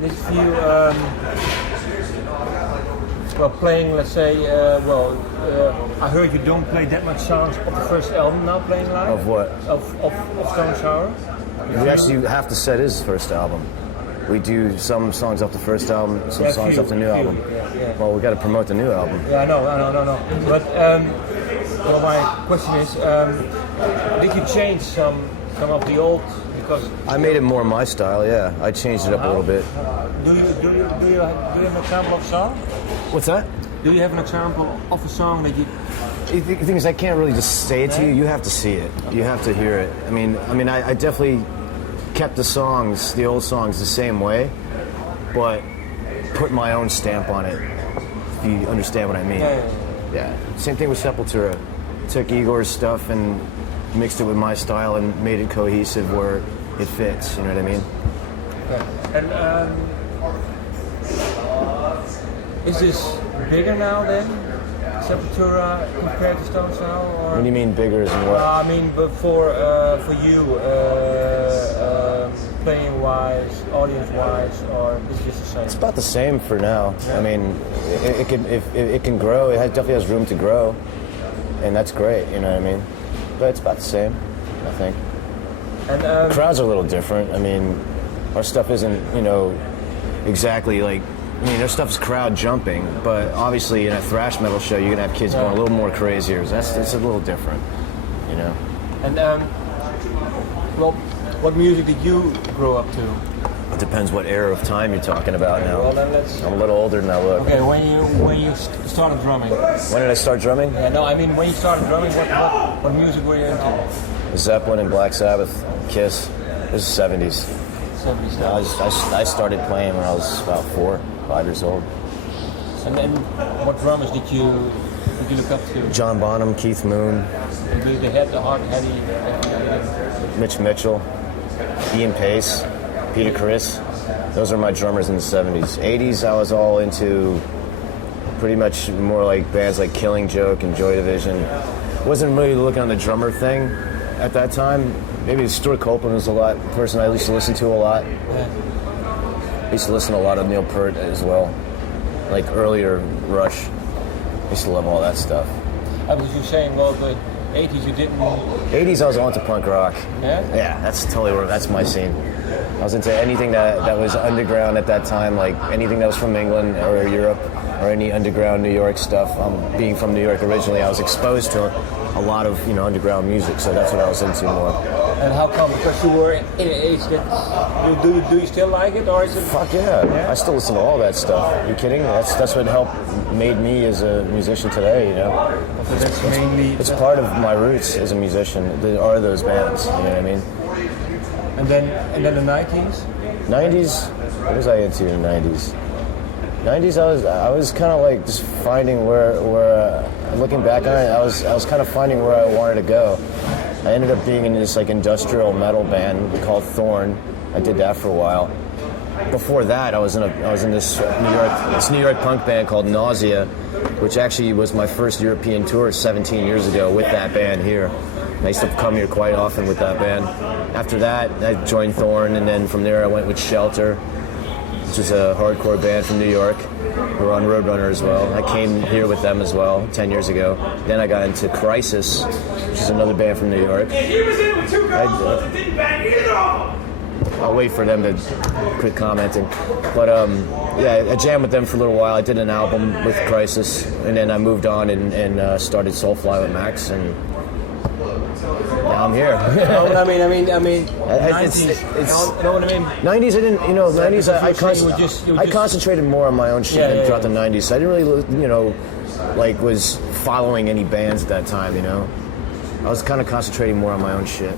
And if you, well, playing, let's say, I heard you don't play that much songs of the first album now, playing live? Of what? Of Stone Sour? We actually have to set his first album. We do some songs off the first album, some songs off the new album. Yeah. Well, we got to promote the new album. Yeah, I know. But well, my question is, did you change some of the old? Because I made it more my style. Yeah, I changed it up a little bit. Do you have an example of song? What's that? Do you have an example of a song that you? The thing is, I can't really just say it to you. You have to see it. You have to hear it. I mean, I definitely kept the old songs, the same way, but put my own stamp on it. If you understand what I mean. Yeah. Same thing with Sepultura. Took Igor's stuff and mixed it with my style and made it cohesive where it fits. You know what I mean? Okay. And is this bigger now then, Sepultura compared to Stone Sour? Or? What do you mean bigger as in what? I mean, but for you, playing wise, audience wise, or is it just the same? It's about the same for now. Yeah. I mean, it can grow. It definitely has room to grow, and that's great. You know what I mean? But it's about the same, I think. And the crowds are a little different. I mean, our stuff isn't, exactly like. I mean, their stuff's crowd jumping, but obviously in a thrash metal show, you're gonna have kids going a little more crazier. It's a little different, you know. And well, what music did you grow up to? It depends what era of time you're talking about now. Well, then I'm a little older than I look. Okay, when you started drumming. When did I start drumming? Yeah, no, I mean when you started drumming, what music were you into? Zeppelin and Black Sabbath, Kiss. This is 70s. 70s. I started playing when I was about 5 years old. And then, what drummers did you look up to? John Bonham, Keith Moon. They had the hard, heavy. Mitch Mitchell, Ian Pace, Peter Criss. Those are my drummers in the 70s. 80s, I was all into pretty much more like bands like Killing Joke and Joy Division. Wasn't really looking on the drummer thing at that time. Maybe Stuart Copeland was a person I used to listen to a lot. Yeah. I used to listen to a lot of Neil Peart as well, like earlier Rush. I used to love all that stuff. I was you saying, well, the 80s you didn't... 80s I was on to punk rock. Yeah? Yeah, that's totally where, that's my scene. I was into anything that was underground at that time, like anything that was from England or Europe or any underground New York stuff. Being from New York originally, I was exposed to a lot of underground music, so that's what I was into more. And how come? Because you were in an age that do you still like it, or is it? Fuck yeah. I still listen to all that stuff. Are you kidding? That's what made me as a musician today. So that's mainly. It's part of my roots as a musician. There are those bands. You know what I mean? And then the 90s. 90s. What was I into in the 90s? 90s, I was kind of like just finding where looking back on it, I was kind of finding where I wanted to go. I ended up being in this like industrial metal band called Thorn. I did that for a while. Before that, I was in this New York punk band called Nausea, which actually was my first European tour 17 years ago with that band here. And I used to come here quite often with that band. After that, I joined Thorn, and then from there I went with Shelter, which is a hardcore band from New York. We were on Roadrunner as well. I came here with them as well 10 years ago. Then I got into Crisis, which is another band from New York. He was in with two girls that didn't bang either of them. I'll wait for them to quit commenting. But yeah, I jammed with them for a little while. I did an album with Crisis, and then I moved on and started Soulfly with Max, and now I'm here. I mean, 90s. You know what I mean? 90s, I didn't, 90s, I concentrated more on my own shit throughout the 90s. So I didn't really, was following any bands at that time, I was kind of concentrating more on my own shit.